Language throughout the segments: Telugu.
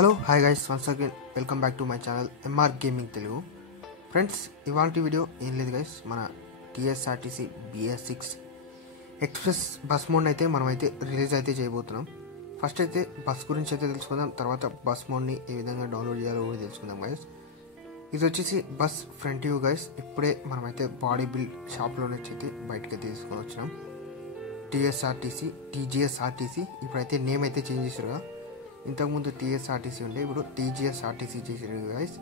Hello hi guys, once again welcome back to my channel MR gaming Telugu. Friends, ఇవాళ వీడియో ఏం లేదు గైస్, మన TSRTC BS6 express bus mode అయితే మనమైతే రిలీజ్ అయితే చేయబోతున్నాం. ఫస్ట్ అయితే బస్ గురించి అయితే తెలుసుకుందాం, తర్వాత బస్ మోడ్ని ఏ విధంగా డౌన్లోడ్ చేయాలో కూడా తెలుసుకుందాం గైస్. ఇది వచ్చేసి బస్ ఫ్రంట్ వ్యూ గైస్. ఇప్పుడే మనమైతే బాడీ బిల్డ్ షాప్లో నుంచి అయితే బయటకి తీసుకొని వచ్చినాం. TGSRTC ఇప్పుడైతే నేమ్ అయితే చేంజ్ చేశారు కదా. ఇంతకుముందు TSRTC ఉండే, ఇప్పుడు TGSRTC చేసారు గైస్.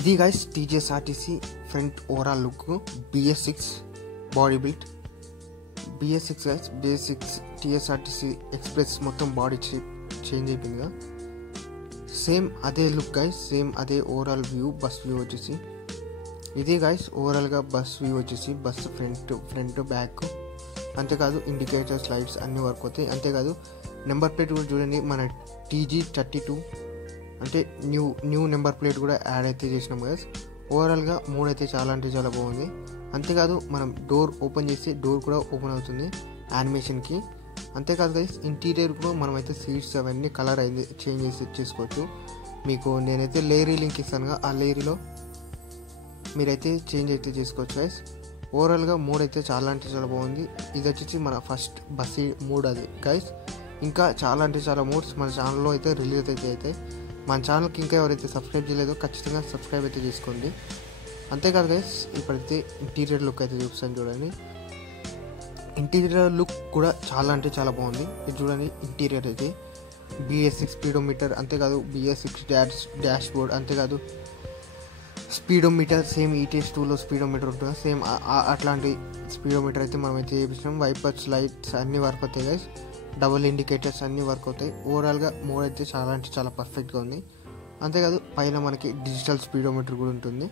ఇది guys TGSRTC front overall look. BS6 body built BS6 guys. BS6 TSRTC express మొత్తం బాడీ చేంజ్ అయిపోయిందిగా. సేమ్ అదే లుక్ గైస్, సేమ్ అదే ఓవరాల్ వ్యూ. బస్ వ్యూ వచ్చేసి ఇదే గైస్. ఓవరాల్గా బస్ వ్యూ వచ్చేసి బస్ ఫ్రంట్ బ్యాక్, అంతేకాదు ఇండికేటర్స్ లైట్స్ అన్నీ వర్క్ అవుతాయి. అంతేకాదు నెంబర్ ప్లేట్ కూడా చూడండి, మన TG32 అంటే న్యూ నెంబర్ ప్లేట్ కూడా యాడ్ అయితే చేసినాం గైస్. ఓవరాల్గా మోడ్ అయితే చాలా అంటే చాలా బాగుంది. అంతేకాదు మనం డోర్ ఓపెన్ చేస్తే డోర్ కూడా ఓపెన్ అవుతుంది యానిమేషన్కి. అంతేకాదు గైస్, ఇంటీరియర్ కూడా మనమైతే సీట్స్ అవన్నీ కలర్ అయితే చేంజ్ చేసుకోవచ్చు. మీకు నేనైతే లేయరీ లింక్ ఇస్తాను, ఆ లేయరీలో మీరైతే చేంజ్ అయితే చేసుకోవచ్చు గైస్. ఓవరాల్గా మోడ్ అయితే చాలా అంటే చాలా బాగుంది. ఇది వచ్చేసి మన ఫస్ట్ బస్ మోడ్ అది గైస్. ఇంకా చాలా అంటే చాలా మోడ్స్ మన ఛానల్లో అయితే రిలీజ్ అయితే అవుతాయి. మన ఛానల్కి ఇంకా ఎవరైతే సబ్స్క్రైబ్ చేయలేదో ఖచ్చితంగా సబ్స్క్రైబ్ అయితే చేసుకోండి. అంతేకాదు గైస్, ఇప్పుడైతే ఇంటీరియర్ లుక్ అయితే చూపిస్తాను చూడండి. ఇంటీరియర్ లుక్ కూడా చాలా అంటే చాలా బాగుంది. ఇది చూడండి, ఇంటీరియర్ అయితే BS6 స్పీడోమీటర్, అంతేకాదు BS6 డాష్ బోర్డ్, అంతేకాదు స్పీడోమీటర్ సేమ్ ETS2లో స్పీడోమీటర్ ఉంటుంది, సేమ్ అట్లాంటి స్పీడోమీటర్ అయితే మనమైతే చేయించినాం. వైపర్స్ లైట్స్ అన్నీ వర్క్ అవుతాయి గైస్. డబుల్ ఇండికేటర్స్ అన్నీ వర్క్ అవుతాయి. ఓవరాల్గా మోడ్ అయితే చాలా అంటే చాలా పర్ఫెక్ట్గా ఉంది. అంతేకాదు పైన మనకి డిజిటల్ స్పీడోమీటర్ కూడా ఉంటుంది.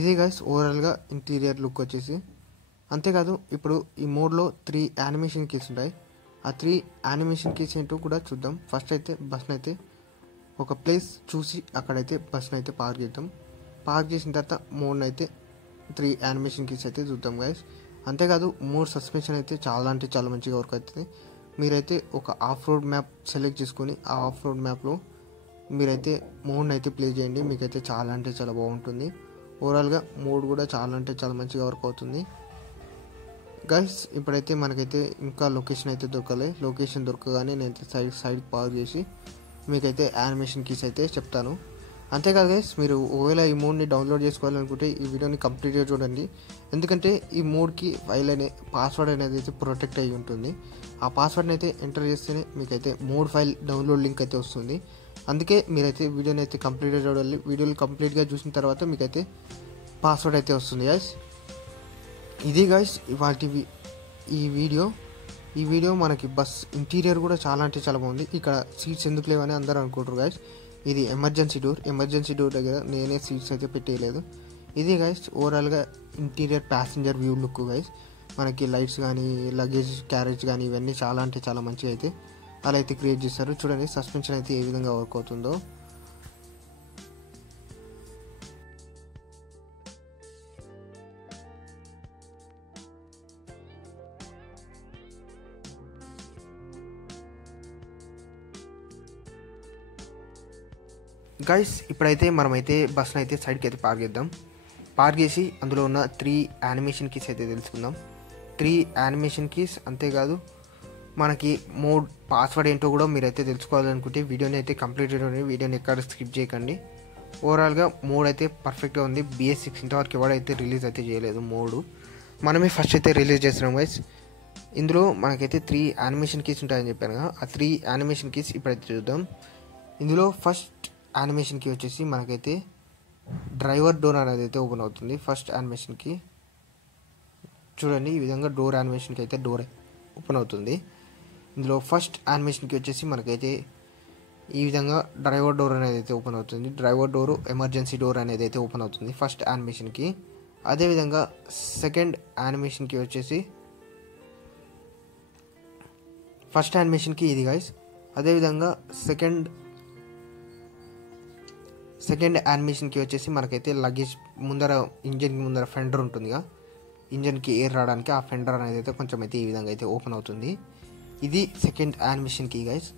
ఇది గైస్ ఓవరాల్గా ఇంటీరియర్ లుక్ వచ్చేసి. అంతేకాదు ఇప్పుడు ఈ మోడ్లో 3 యానిమేషన్ కీస్ ఉంటాయి. ఆ 3 యానిమేషన్ కీస్ ఏంటో కూడా చూద్దాం. ఫస్ట్ అయితే బస్ని అయితే ఒక ప్లేస్ చూసి అక్కడైతే బస్ని అయితే పార్క్ చేద్దాం. పార్క్ చేసిన తర్వాత మోడ్ని అయితే 3 యానిమేషన్ కీస్ అయితే చూద్దాం గైస్. అంతేకాదు మోడ్ సస్పెన్షన్ అయితే చాలా అంటే చాలా మంచిగా వర్క్ అవుతుంది. మీరైతే ఒక ఆఫ్ రోడ్ మ్యాప్ సెలెక్ట్ చేసుకొని ఆ ఆఫ్ రోడ్ మ్యాప్లో మీరైతే మోడ్ని అయితే ప్లే చేయండి. మీకైతే చాలా అంటే చాలా బాగుంటుంది. ఓవరాల్గా మోడ్ కూడా చాలా అంటే చాలా మంచిగా వర్క్ అవుతుంది గైస్. ఇప్పుడైతే మనకైతే ఇంకా లొకేషన్ అయితే దొరకలే. లొకేషన్ దొరకగానే నేనైతే సైడ్ పార్క్ చేసి మీకైతే యానిమేషన్ కీస్ అయితే చెప్తాను. అంతేకాదు గైస్, మీరు ఒకవేళ ఈ మోడ్ని డౌన్లోడ్ చేసుకోవాలనుకుంటే ఈ వీడియోని కంప్లీట్గా చూడండి. ఎందుకంటే ఈ మోడ్కి పాస్వర్డ్ అనేది అయితే ప్రొటెక్ట్ అయ్యి ఉంటుంది. ఆ పాస్వర్డ్ని అయితే ఎంటర్ చేస్తేనే మీకైతే మోడ్ ఫైల్ డౌన్లోడ్ లింక్ అయితే వస్తుంది. అందుకే మీరైతే వీడియోని అయితే కంప్లీట్గా చూడాలి. వీడియోని కంప్లీట్గా చూసిన తర్వాత మీకైతే పాస్వర్డ్ అయితే వస్తుంది గైస్. ఇది గైస్ ఇవాల్టి ఈ వీడియో మనకి బస్ ఇంటీరియర్ కూడా చాలా అంటే చాలా బాగుంది. ఇక్కడ సీట్స్ ఎందుకు లేవని అందరూ అనుకుంటారు గైస్. ఇది ఎమర్జెన్సీ డోర్ దగ్గర నేనే సీట్స్ అయితే పెట్టేయలేదు. ఇది గైస్ ఓవరాల్గా interior passenger view look guys. మనకి లైట్స్ కానీ లగేజ్ క్యారేజ్ కానీ ఇవన్నీ చాలా అంటే చాలా మంచిగా అయితే అలా అయితే క్రియేట్ చేస్తారు. చూడండి సస్పెన్షన్ అయితే ఏ విధంగా వర్క్ అవుతుందో. గైస్ ఇప్పుడైతే మనమైతే బస్ని అయితే సైడ్కి అయితే పార్క్ చేద్దాం. పార్క్ చేసి అందులో ఉన్న 3 యానిమేషన్ కీస్ అయితే తెలుసుకుందాం. 3 యానిమేషన్ కీస్, అంతేకాదు మనకి మోడ్ పాస్వర్డ్ ఏంటో కూడా మీరైతే తెలుసుకోవాలనుకుంటే వీడియోని అయితే కంప్లీట్ చేయండి. వీడియోని ఎక్కడ స్కిప్ చేయకండి. ఓవరాల్గా మోడ్ అయితే పర్ఫెక్ట్గా ఉంది. BS6 ఇంతవరకు ఎవడైతే రిలీజ్ అయితే చేయలేదు మోడ్, మనమే ఫస్ట్ అయితే రిలీజ్ చేస్తున్నాం గైస్. ఇందులో మనకైతే 3 యానిమేషన్ కీస్ ఉంటాయని చెప్పాను కదా. ఆ 3 యానిమేషన్ కీస్ ఇప్పుడైతే చూద్దాం. ఇందులో ఫస్ట్ యానిమేషన్కి వచ్చేసి మనకైతే డ్రైవర్ డోర్ అనేది అయితే ఓపెన్ అవుతుంది. ఫస్ట్ యానిమేషన్కి చూడండి, ఈ విధంగా డోర్ యానిమేషన్కి అయితే డోర్ ఓపెన్ అవుతుంది. ఇందులో ఫస్ట్ యానిమేషన్కి వచ్చేసి మనకైతే ఈ విధంగా డ్రైవర్ డోర్ అనేది అయితే ఓపెన్ అవుతుంది. డ్రైవర్ డోరు ఎమర్జెన్సీ డోర్ అనేది అయితే ఓపెన్ అవుతుంది ఫస్ట్ యానిమేషన్కి. అదేవిధంగా సెకండ్ యానిమేషన్కి వచ్చేసి ఫస్ట్ యానిమేషన్కి ఇది గైస్. అదేవిధంగా సెకండ్ యానిమేషన్కి వచ్చేసి మనకైతే లగేజ్ ముందర ఇంజన్కి ముందర ఫెండర్ ఉంటుందిగా, ఇంజన్కి ఎయిర్ రావడానికి ఆ ఫెండర్ అనేది అయితే కొంచెం అయితే ఈ విధంగా అయితే ఓపెన్ అవుతుంది. ఇది సెకండ్ యానిమేషన్కి గైస్.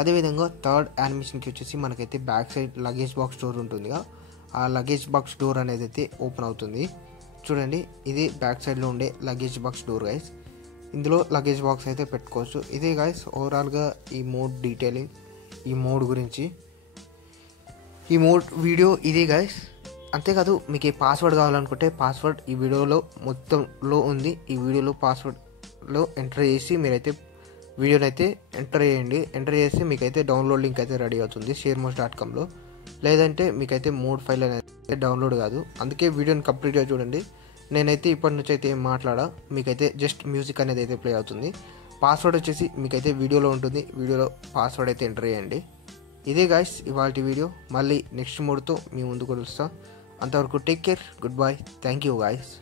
అదేవిధంగా థర్డ్ యానిమేషన్కి వచ్చేసి మనకైతే back side luggage box door ఉంటుందిగా, ఆ లగేజ్ బాక్స్ డోర్ అనేది అయితే ఓపెన్ అవుతుంది. చూడండి, ఇది బ్యాక్ సైడ్లో ఉండే లగేజ్ బాక్స్ డోర్ గైస్. ఇందులో లగేజ్ బాక్స్ అయితే పెట్టుకోవచ్చు. ఇదే గైస్ ఓవరాల్గా ఈ మోడ్ డీటెయిలింగ్, ఈ మోడ్ గురించి, ఈ మోడ్ వీడియో ఇదే గైస్. అంతేకాదు, మీకు ఈ పాస్వర్డ్ కావాలనుకుంటే పాస్వర్డ్ ఈ వీడియోలో మొత్తంలో ఉంది. ఈ వీడియోలో పాస్వర్డ్లో ఎంటర్ చేసి మీరైతే వీడియోని అయితే ఎంటర్ చేయండి. ఎంటర్ చేస్తే మీకైతే డౌన్లోడ్ లింక్ అయితే రెడీ అవుతుంది sharemos.comలో. లేదంటే మీకైతే మోడ్ ఫైల్ అనేది డౌన్లోడ్ కాదు. అందుకే వీడియోని కంప్లీట్గా చూడండి. నేనైతే ఇప్పటి నుంచి అయితే ఏం మాట్లాడా, మీకైతే జస్ట్ మ్యూజిక్ అనేది అయితే ప్లే అవుతుంది. పాస్వర్డ్ వచ్చేసి మీకైతే వీడియోలో ఉంటుంది. వీడియోలో పాస్వర్డ్ అయితే ఎంటర్ చేయండి. ఇదే గాయ్స్ ఇవాల్టి వీడియో. మళ్ళీ నెక్స్ట్ మోడ్తో మీ ముందుకు వస్తాం. అంతవరకు take care, good bye, thank you guys.